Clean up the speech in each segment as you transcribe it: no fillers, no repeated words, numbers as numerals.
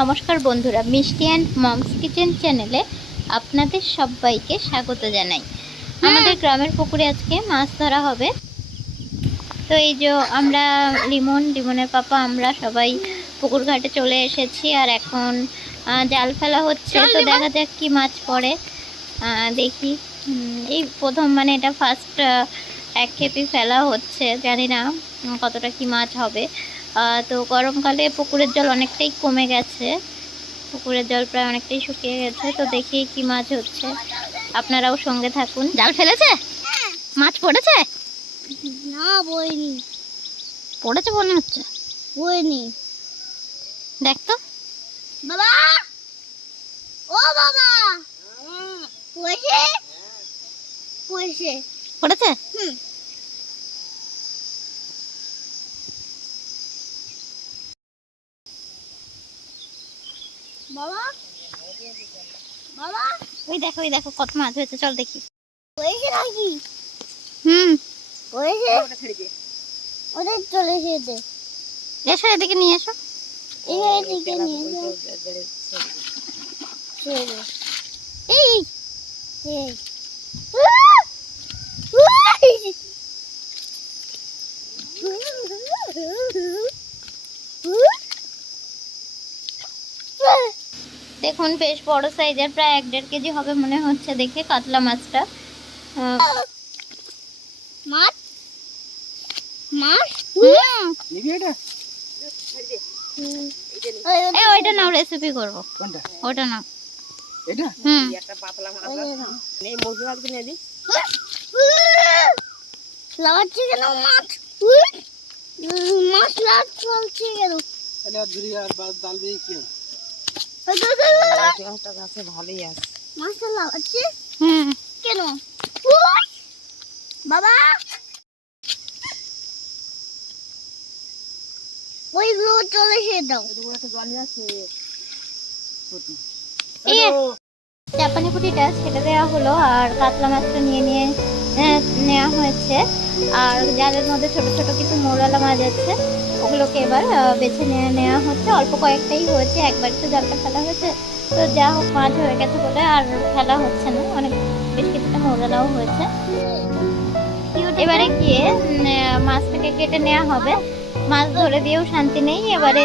নমস্কার বন্ধুরা, মিষ্টি অ্যান্ড মমস কিচেন চ্যানেলে আপনাদের সবাইকে স্বাগত জানাই। আমাদের গ্রামের পুকুরে আজকে মাছ ধরা হবে। তো এই যে আমরা লিমনের পাপা আমরা সবাই পুকুর ঘাটে চলে এসেছি আর এখন জাল ফেলা হচ্ছে। তো দেখা যাক কি মাছ পড়ে, দেখি। এই প্রথম মানে এটা ফার্স্ট এক খেপি ফেলা হচ্ছে, জানি না কতটা কি মাছ হবে। তো গরমকালে পুকুরের জল অনেকটাই কমে গেছে, পুকুরের জল প্রায় অনেকটাই শুকিয়ে গেছে। তো দেখি কি মাছ হচ্ছে, আপনারাও সঙ্গে থাকুন। জাল ফেলেছে? মাছ পড়েছে? না, বইনি। পড়েছে মনে হচ্ছে। বইনি। দেখ তো বাবা, ও বাবা, পড়েছে? পড়েছে। পড়েছে? বাবা, বাবা, ওই দেখো কত মাছ হয়েছে, চল দেখি। পড়েছে নাকি? পড়েছে? ওদের চলে এসেছে। এসো এদিকে নিয়ে এসো। এদিকে নিয়ে এসো। এই এই দেখুন বেশ বড় সাইজের, প্রায় 1-1.5 কেজি হবে মনে হচ্ছে দেখে কাতলা মাছটা। মাছ মাছ নিবি এটা? ওইটা নাও, রেসিপি করবো। কোনটা? ওটা নাও। এটা? একটা পাতলা মাছ এই মুরগি মাছ কিনে দি। লাগাচ্ছি কেন মাছ? মাছ লাগাচ্ছি কেন? তাহলে আর ধরি আর ডাল দিয়ে কি হবে? মাছটা গাছে ভালোই আছে। মাছটা লাগাচ্ছি কেন? বাবা, ওইগুলো চলে এসে দাও। একটা জল আছে। জাপানি পুঁটিটা ছেড়ে দেওয়া হলো আর কাতলা মাছটা নেওয়া হয়েছে। আর জালের মধ্যে ছোট ছোট কিছু মোরলা মাছ আছে, ওগুলোকে এবার বেছে নেওয়া হচ্ছে। অল্প কয়েকটাই হয়েছে, একবারই তো জালটা ফেলা হয়েছে। তো যা হোক, মাছ হয়ে গেছে বলে আর ফেলা হচ্ছে না, অনেক বেশ কিছুটা মোরলাও হয়েছে। এবারে গিয়ে মাছটাকে কেটে নেওয়া হবে। মাছ ধরে দিয়েও শান্তি নেই। এবারে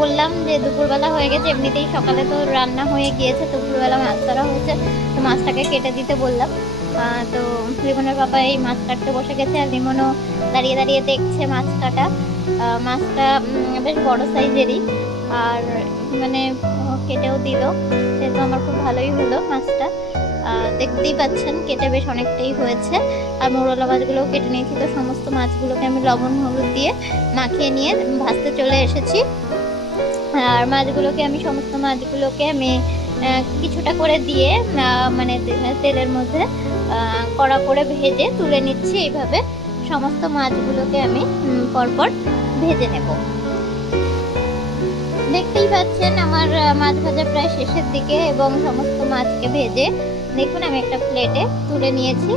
বললাম যে দুপুরবেলা হয়ে গেছে, এমনিতেই সকালে তো রান্না হয়ে গিয়েছে, দুপুরবেলা মাছ ধরা হয়েছে, তো মাছটাকে কেটে দিতে বললাম। তো লিমনের বাবা এই মাছ কাটতে বসে গেছে আর লিমনও দাঁড়িয়ে দাঁড়িয়ে দেখছে মাছ কাটা। মাছটা বেশ বড় সাইজেরই, আর মানে কেটেও দিল, সেহেতু আমার খুব ভালোই হলো মাছটা। দেখতেই পাচ্ছেন কেটে বেশ অনেকটাই হয়েছে। আর মোরলা মাছগুলোও কেটে নিয়েছি। তো সমস্ত মাছগুলোকে আমি লবণ হলুদ দিয়ে মাখিয়ে নিয়ে ভাজতে চলে এসেছি। আর সমস্ত মাছগুলোকে আমি কিছুটা করে দিয়ে মানে তেলের মধ্যে কড়া করে ভেজে তুলে নিচ্ছি। এইভাবে সমস্ত মাছগুলোকে আমি পরপর ভেজে নেব। দেখতেই পাচ্ছেন আমার মাছ ভাজা প্রায় শেষের দিকে, এবং সমস্ত মাছকে ভেজে দেখুন আমি একটা প্লেটে তুলে নিয়েছি।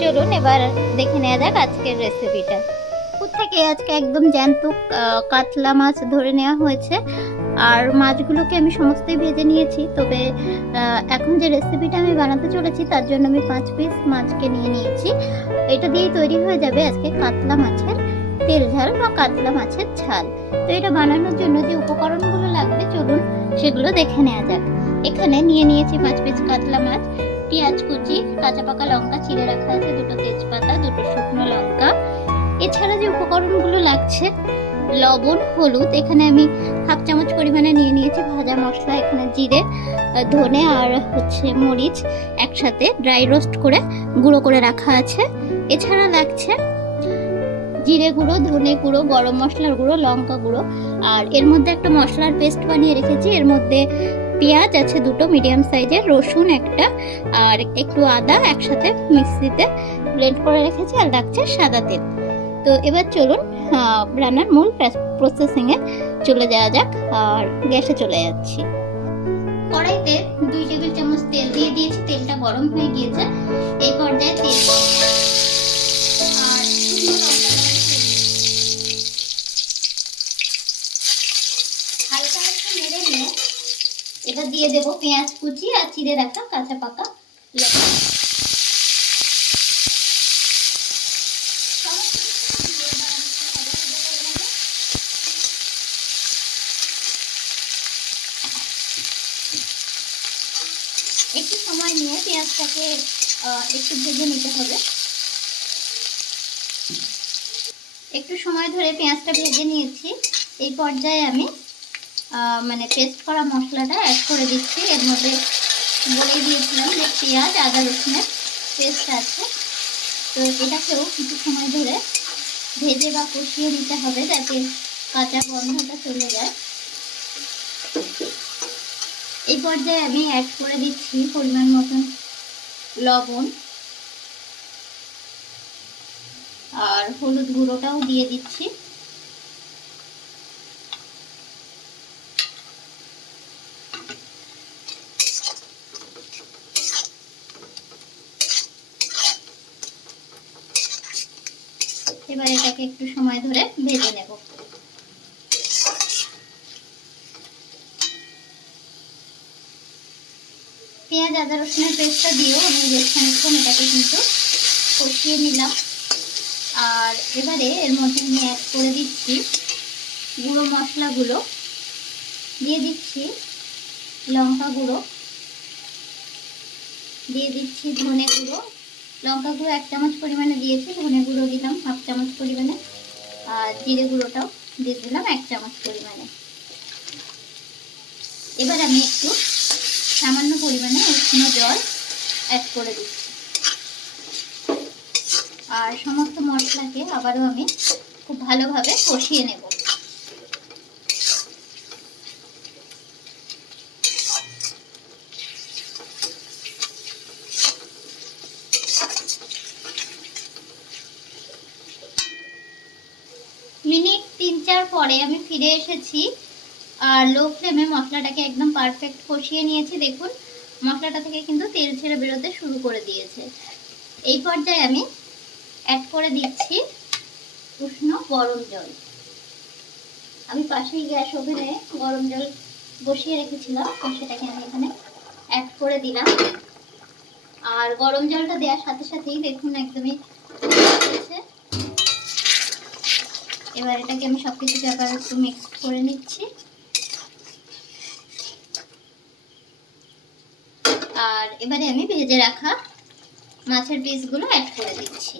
চলুন এবার দেখে নেওয়া যাক আজকের রেসিপিটা। পুকুর থেকে আজকে একদম জ্যান্ত কাতলা মাছ ধরে নেওয়া হয়েছে। আর মাছগুলোকে আমি সমস্তই ভেজে নিয়েছি। তবে এখন যে রেসিপিটা আমি বানাতে চলেছি তার জন্য আমি 5 পিস মাছকে নিয়ে নিয়েছি। এটা দিয়েই তৈরি হয়ে যাবে আজকে কাতলা মাছের তেল ঝাল বা কাতলা মাছের ঝাল। তো এটা বানানোর জন্য যে উপকরণগুলো লাগবে চলুন সেগুলো দেখে নেওয়া যাক। এখানে নিয়ে নিয়েছি 5 পিস কাতলা মাছ, পেঁয়াজ কুচি, কাঁচা পাকা লঙ্কা চিড়ে রাখা আছে, 2টো তেজপাতা, 2টো শুকনো লঙ্কা। এছাড়া যে উপকরণগুলো লাগছে, লবণ হলুদ এখানে আমি 1/2 চামচ পরিমাণে নিয়ে নিয়েছি, ভাজা মশলা এখানে জিরে ধনে আর মরিচ একসাথে ড্রাই রোস্ট করে গুঁড়ো করে রাখা আছে। এছাড়া লাগছে জিরে গুঁড়ো, ধনে গুঁড়ো, গরম মশলার গুঁড়ো, লঙ্কা গুঁড়ো। আর এর মধ্যে একটা মশলার পেস্ট বানিয়ে রেখেছি। এর মধ্যে পেঁয়াজ আছে 2টো মিডিয়াম সাইজের, রসুন একটা, আর একটু আদা একসাথে মিক্সিতে ব্লেন্ড করে রেখেছি, আর লাগছে সাদা তেল। তো এবার চলুন রান্নার মূল প্রসেসিংয়ে চলে যাওয়া যাক। আর গ্যাসে চলে যাচ্ছি। কড়াইতে 2 টেবিল চামচ তেল দিয়ে দিয়েছি, তেলটা গরম হয়ে গিয়েছে। এই পর্যায়ে তেল আর শুকনো লঙ্কা হালকা হালকা নেড়ে নিয়ে এবার দিয়ে দেবো পেঁয়াজ কুচি আর চিড়ে রাখা কাঁচা পাকা লঙ্কা। একটু সময় নিয়ে পেঁয়াজটাকে একটু ভেজে নিতে হবে। একটু সময় ধরে পেঁয়াজটা ভেজে নিয়েছি। এই পর্যায়ে আমি মানে পেস্ট করা মশলাটা অ্যাড করে দিচ্ছি। এর মধ্যে বলে দিয়েছিলাম যে পেঁয়াজ আদা রসুনের পেস্ট আছে, তো এটাকেও কিছু সময় ধরে ভেজে বা কষিয়ে নিতে হবে যাতে কাঁচা গন্ধটা চলে যায়। এই পর্যায়ে আমি অ্যাড করে দিচ্ছি পরিমাণ মতন লবণ আর হলুদ গুঁড়োটাও দিয়ে দিচ্ছি। এবার এটাকে একটু সময় ধরে ভেজে নেব। পেঁয়াজ আদা রসুনের পেস্টটা দিয়েও আমি বেশ খানিকক্ষণ এটাকে কিন্তু কষিয়ে নিলাম। আর এবারে এর মধ্যে আমি অ্যাড করে দিচ্ছি গুঁড়ো মশলাগুলো। দিয়ে দিচ্ছি লঙ্কা গুঁড়ো, দিয়ে দিচ্ছি ধনে গুঁড়ো। লঙ্কা গুঁড়ো 1 চামচ পরিমাণে দিয়েছি, ধনে গুঁড়ো দিলাম 1/2 চামচ পরিমাণে, আর জিরে গুঁড়োটাও দিয়ে দিলাম 1 চামচ পরিমাণে। এবার আমি একটু সামান্য পরিমাণে উষ্ণ জল অ্যাড করে দিচ্ছি। আর সমস্ত মশলাকে আবারও আমি খুব ভালোভাবে কষিয়ে নেব। মিনিট 3-4 পরে আমি ফিরে এসেছি আর লো ফ্লেমে মশলাটাকে একদম পারফেক্ট কষিয়ে নিয়েছি। দেখুন মশলাটা থেকে কিন্তু তেল ছেড়ে বেরোতে শুরু করে দিয়েছে। এই পর্যায়ে আমি অ্যাড করে দিচ্ছি উষ্ণ গরম জল। আমি পাশেই গ্যাস ওভেনে গরম জল বসিয়ে রেখেছিলাম, তো সেটাকে আমি এখানে অ্যাড করে দিলাম। আর গরম জলটা দেওয়ার সাথে সাথেই দেখুন একদমই হয়েছে। এবার এটাকে আমি সবকিছুকে আবার একটু মিক্স করে নিচ্ছি। আর এবারে আমি ভেজে রাখা মাছের পিসগুলো অ্যাড করে দিচ্ছি।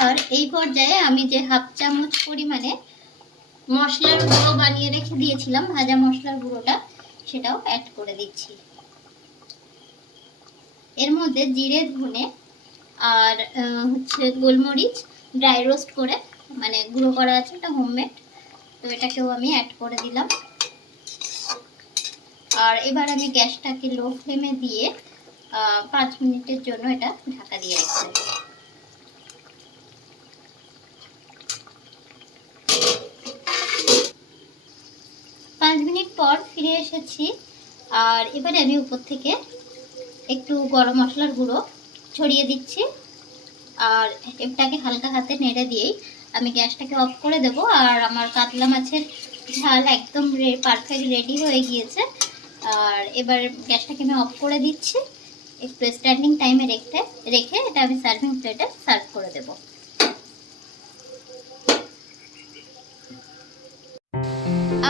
আর এই পর্যায়ে আমি যে 1/2 চামচ পরিমাণে মশলার গুঁড়ো বানিয়ে রেখে দিয়েছিলাম, ভাজা মশলার গুঁড়োটা, সেটাও অ্যাড করে দিচ্ছি। এর মধ্যে জিরে ধনে আর হচ্ছে গোলমরিচ ড্রাই রোস্ট করে মানে গুঁড়ো করা আছে, এটা হোমমেড, তো এটাকেও আমি অ্যাড করে দিলাম। আর এবার আমি গ্যাসটাকে লো ফ্লেমে দিয়ে 5 মিনিটের জন্য এটা ঢাকা দিয়ে রাখতে হবে। 5 মিনিট পর ফিরে এসেছি। আর এবারে আমি উপর থেকে একটু গরম মশলার গুঁড়ো ছড়িয়ে দিচ্ছি। আর এটাকে হালকা হাতে নেড়ে দিয়েই আমি গ্যাসটাকে অফ করে দেব। আর আমার কাতলা মাছের ঝাল একদম পারফেক্ট রেডি হয়ে গিয়েছে। আর এবার গ্যাসটাকে আমি অফ করে দিচ্ছি। একটু স্ট্যান্ডিং টাইমে রেখে এটা আমি সার্ভিং প্লেটে সার্ভ করে দেব।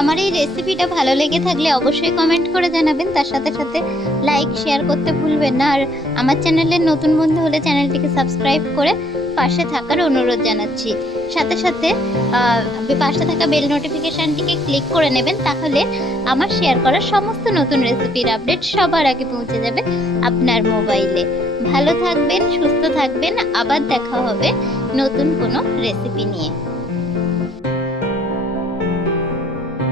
আমার এই রেসিপিটা ভালো লেগে থাকলে অবশ্যই কমেন্ট করে জানাবেন, তার সাথে সাথে লাইক শেয়ার করতে ভুলবেন না। আর আমার চ্যানেলের নতুন বন্ধু হলে চ্যানেলটিকে সাবস্ক্রাইব করে পাশে থাকার অনুরোধ জানাচ্ছি। সাথে সাথে পাশে থাকা বেল নোটিফিকেশানটিকে ক্লিক করে নেবেন, তাহলে আমার শেয়ার করা সমস্ত নতুন রেসিপির আপডেট সবার আগে পৌঁছে যাবে আপনার মোবাইলে। ভালো থাকবেন, সুস্থ থাকবেন, আবার দেখা হবে নতুন কোনো রেসিপি নিয়ে।